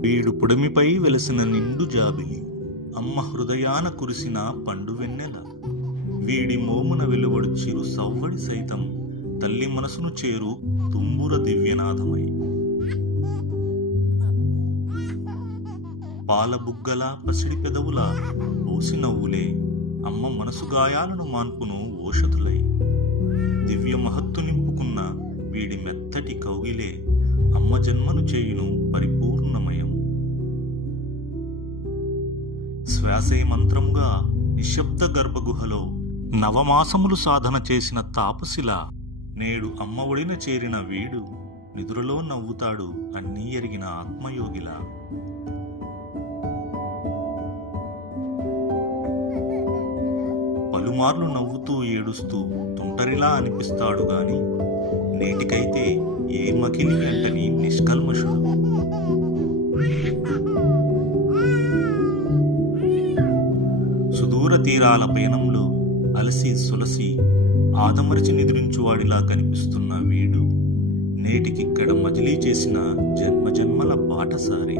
వీడు పుడమిపై వెలసిన నిండు జాబిలి అమ్మ హృదయాన కురిసిన పండు వెన్నెల. వీడి మోమున వెలువడు చిరు సవ్వడి సైతం తల్లి మనసును చేరు తుంబుర దివ్యనాథమై. పాలబుగ్గల పసిడి పెదవుల పోసి నవ్వులే అమ్మ మనసు గాయాలను మాన్పును ఓషధులై. దివ్య మహత్తు వీడి మెత్తటి కౌగిలే అమ్మ జన్మను చేయును పరిపూర్ణమయం. శ్వాసే మంత్రంగా నిశ్శబ్ద గర్భగుహలో నవమాసములు సాధన చేసిన తాపసిల నేడు అమ్మఒడిన చేరిన వీడు నిదురలో నవ్వుతాడు అన్నీ ఎరిగిన ఆత్మయోగిలా. పలుమార్లు నవ్వుతూ ఏడుస్తూ తుంటరిలా అనిపిస్తాడు గాని ఏ మకిలి అంటని నిష్కల్మషుడు. సుదూర తీరాల పయనంలో అలసి సులసి ఆదమరిచి నిద్రించువాడిలా కనిపిస్తున్న వీడు నేటికిక్కడ మజిలీ చేసిన జన్మజన్మల బాటసారి